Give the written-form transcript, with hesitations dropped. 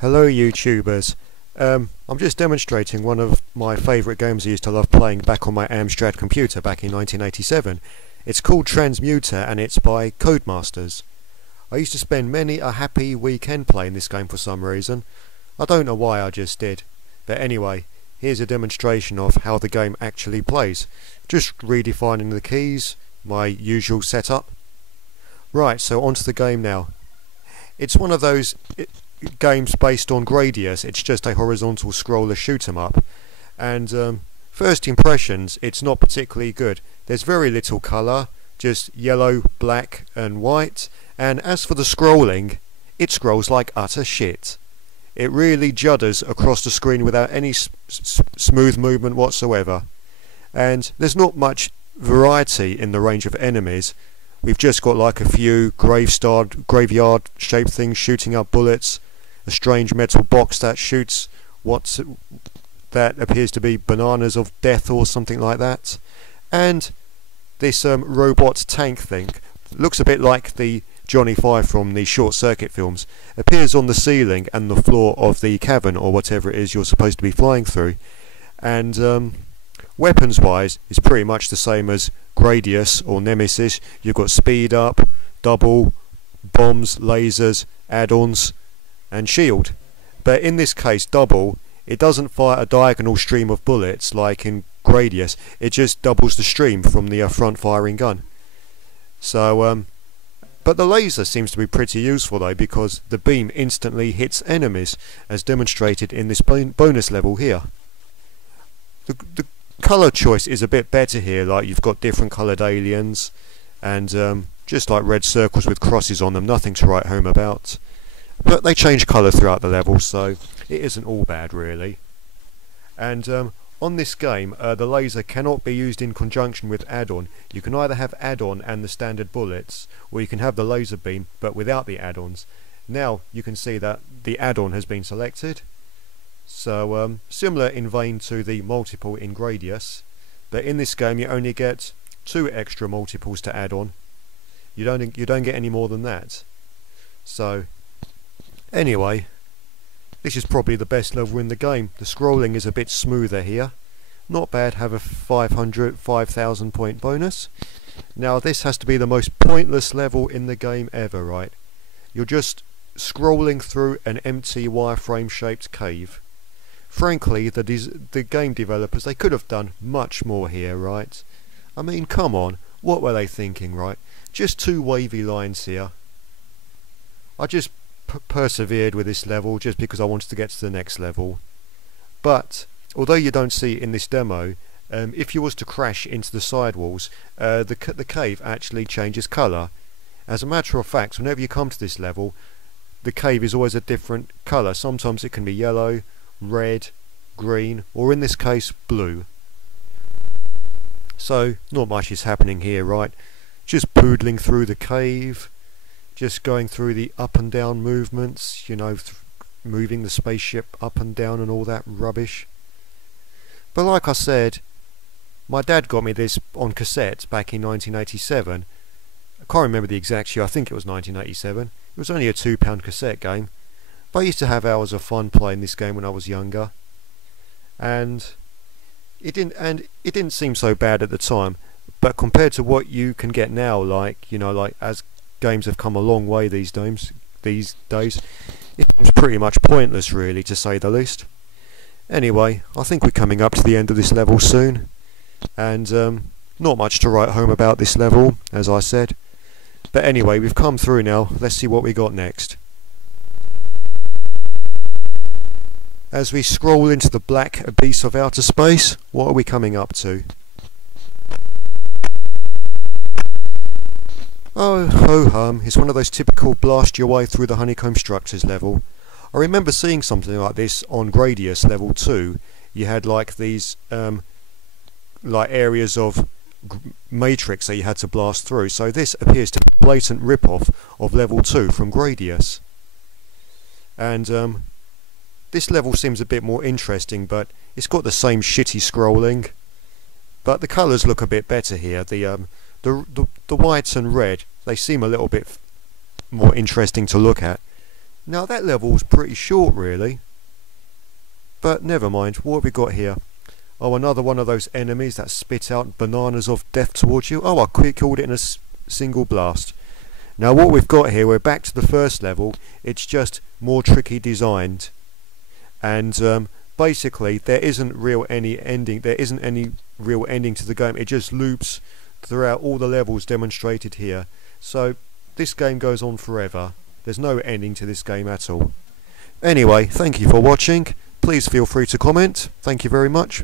Hello YouTubers. I'm just demonstrating one of my favourite games I used to love playing back on my Amstrad computer back in 1987. It's called Transmuter and it's by Codemasters. I used to spend many a happy weekend playing this game for some reason. I don't know why, I just did. But anyway, here's a demonstration of how the game actually plays. Just redefining the keys, my usual setup. Right, so onto the game now. It's one of those games based on Gradius. It's just a horizontal scroller shoot 'em up, and first impressions, it's not particularly good. There's very little colour, just yellow, black and white, and as for the scrolling, it scrolls like utter shit. It really judders across the screen without any smooth movement whatsoever, and there's not much variety in the range of enemies. We've just got like a few graveyard shaped things shooting up bullets, a strange metal box that shoots that appears to be bananas of death or something like that, and this robot tank thing looks a bit like the Johnny Five from the Short Circuit films, appears on the ceiling and the floor of the cavern or whatever it is you're supposed to be flying through, and weapons wise is pretty much the same as Gradius or Nemesis. You've got speed up, double, bombs, lasers, add-ons and shield. But in this case, double, it doesn't fire a diagonal stream of bullets like in Gradius. It just doubles the stream from the front firing gun. So but the laser seems to be pretty useful though, because the beam instantly hits enemies, as demonstrated in this bonus level here. The colour choice is a bit better here, like you've got different coloured aliens and just like red circles with crosses on them, nothing to write home about. But they change colour throughout the level, so it isn't all bad really. And on this game, the laser cannot be used in conjunction with add-on. You can either have add-on and the standard bullets, or you can have the laser beam but without the add-ons. Now you can see that the add-on has been selected. So similar in vein to the multiple in Gradius, but in this game you only get 2 extra multiples to add on. You don't get any more than that. So anyway, this is probably the best level in the game. The scrolling is a bit smoother here. Not bad, have a 5,000 point bonus. Now this has to be the most pointless level in the game ever, right? You're just scrolling through an empty wireframe shaped cave. Frankly, the game developers, they could have done much more here, right? I mean, come on, what were they thinking, right? Just 2 wavy lines here. I just persevered with this level just because I wanted to get to the next level. But although you don't see it in this demo, if you was to crash into the sidewalls, the cave actually changes colour. As a matter of fact, whenever you come to this level, the cave is always a different colour. Sometimes it can be yellow, red, green, or in this case blue. So not much is happening here, right? Just poodling through the cave, just going through the up and down movements, you know, moving the spaceship up and down and all that rubbish. But like I said, my dad got me this on cassette back in 1987. I can't remember the exact year, I think it was 1987. It was only a £2 cassette game. But I used to have hours of fun playing this game when I was younger, and it didn't seem so bad at the time. But compared to what you can get now, like as games have come a long way these days, it seems pretty much pointless, really, to say the least. Anyway, I think we're coming up to the end of this level soon, and not much to write home about this level, as I said. But anyway, we've come through now. Let's see what we got next. As we scroll into the black abyss of outer space, what are we coming up to? Oh, ho-hum, it's one of those typical blast your way through the honeycomb structures level. I remember seeing something like this on Gradius level 2. You had like these like areas of matrix that you had to blast through, so this appears to be a blatant rip-off of level 2 from Gradius. And this level seems a bit more interesting, but it's got the same shitty scrolling. But the colours look a bit better here. The white and red, they seem a little bit more interesting to look at. Now that level's pretty short really, but never mind. What have we got here? Oh, another one of those enemies that spit out bananas of death towards you. Oh, I killed it in a single blast. Now what we've got here, we're back to the first level. It's just more tricky designed, and basically there isn't any real ending to the game. It just loops throughout all the levels demonstrated here. So this game goes on forever. There's no ending to this game at all. Anyway, thank you for watching. Please feel free to comment. Thank you very much.